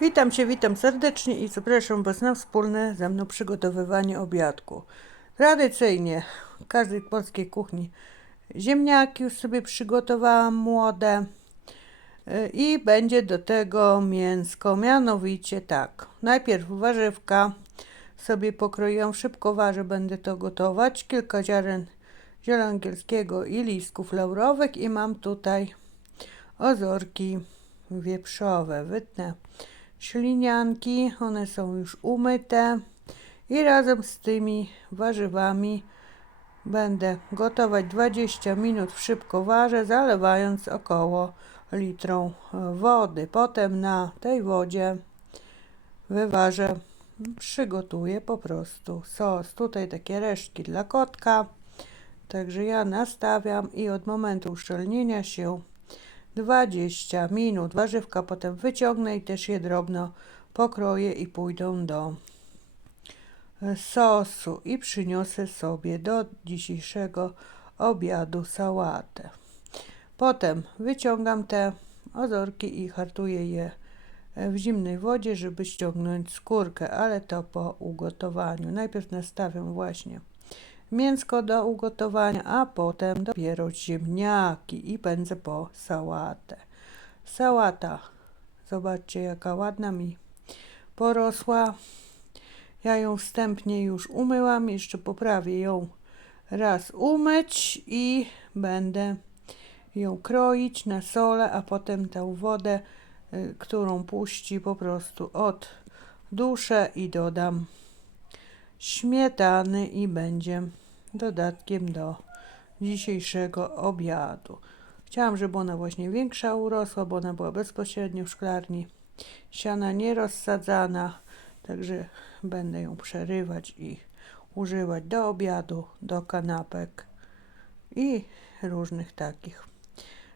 Witam Cię, witam serdecznie i zapraszam Was na wspólne ze mną przygotowywanie obiadku. Tradycyjnie w każdej polskiej kuchni ziemniaki już sobie przygotowałam młode y, i będzie do tego mięsko, mianowicie tak. Najpierw warzywka sobie pokroiłam, szybko warzę, będę to gotować. Kilka ziaren ziela angielskiego i listków laurowych i mam tutaj ozorki wieprzowe. Wytnę ślinianki, one są już umyte i razem z tymi warzywami będę gotować 20 minut w szybkowarze, zalewając około litrą wody. Potem na tej wodzie wyważę, przygotuję po prostu sos. Tutaj takie resztki dla kotka. Także ja nastawiam i od momentu uszczelnienia się 20 minut. Warzywka potem wyciągnę i też je drobno pokroję i pójdą do sosu i przyniosę sobie do dzisiejszego obiadu sałatę. Potem wyciągam te ozorki i hartuję je w zimnej wodzie, żeby ściągnąć skórkę, ale to po ugotowaniu. Najpierw nastawiam właśnie mięsko do ugotowania, a potem dopiero ziemniaki i pędzę po sałatę. Sałata, zobaczcie jaka ładna mi porosła. Ja ją wstępnie już umyłam, jeszcze poprawię ją raz umyć i będę ją kroić na sole, a potem tę wodę, y, którą puści po prostu od duszę i dodam śmietany i będzie dodatkiem do dzisiejszego obiadu. Chciałam, żeby ona właśnie większa urosła, bo ona była bezpośrednio w szklarni. Siana nie rozsadzana, także będę ją przerywać i używać do obiadu, do kanapek i różnych takich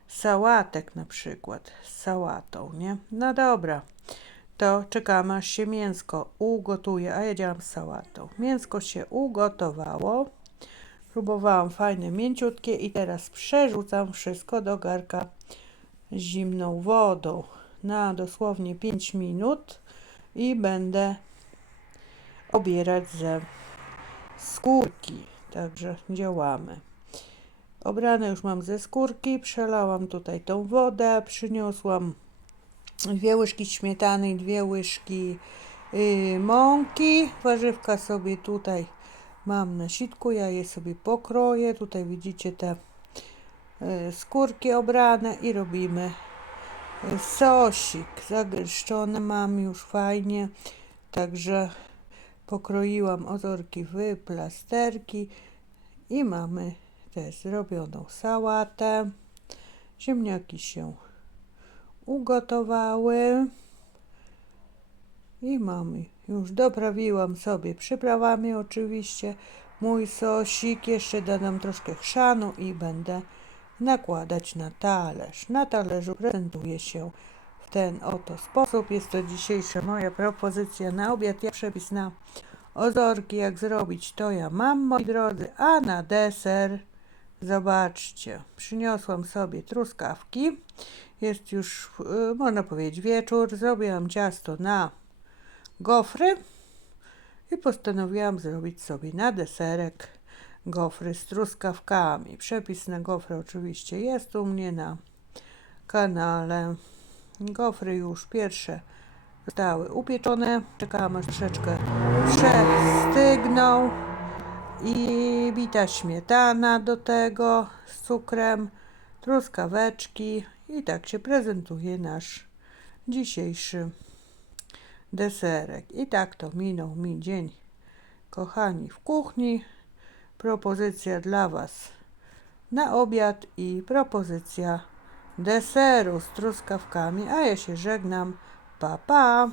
sałatek na przykład z sałatą, nie? No dobra to czekamy aż się mięsko ugotuje, a ja działam z sałatą. Mięsko się ugotowało. Próbowałam fajne, mięciutkie i teraz przerzucam wszystko do garka zimną wodą na dosłownie 5 minut i będę obierać ze skórki. Także działamy. Obrane już mam ze skórki, przelałam tutaj tą wodę, przyniosłam dwie łyżki śmietany dwie łyżki yy, mąki. Warzywka sobie tutaj mam na sitku, ja je sobie pokroję. Tutaj widzicie te yy, skórki obrane i robimy yy, sosik. Zagęszczone mam już fajnie, także pokroiłam ozorki w plasterki i mamy też zrobioną sałatę. Ziemniaki się ugotowały. I mamy, już doprawiłam sobie przyprawami oczywiście mój sosik. Jeszcze dodam troszkę chrzanu i będę nakładać na talerz. Na talerzu prezentuje się w ten oto sposób. Jest to dzisiejsza moja propozycja na obiad. Ja przepis na ozorki, jak zrobić to ja mam, moi drodzy. A na deser, zobaczcie, przyniosłam sobie truskawki. Jest już, y, można powiedzieć, wieczór. Zrobiłam ciasto na gofry i postanowiłam zrobić sobie na deserek gofry z truskawkami. Przepis na gofry oczywiście jest u mnie na kanale. Gofry już pierwsze zostały upieczone. Czekałam aż troszeczkę przestygną. I bita śmietana do tego z cukrem, truskaweczki i tak się prezentuje nasz dzisiejszy deserek. I tak to minął mi dzień, kochani, w kuchni. Propozycja dla Was na obiad i propozycja deseru z truskawkami. A ja się żegnam. Pa, pa!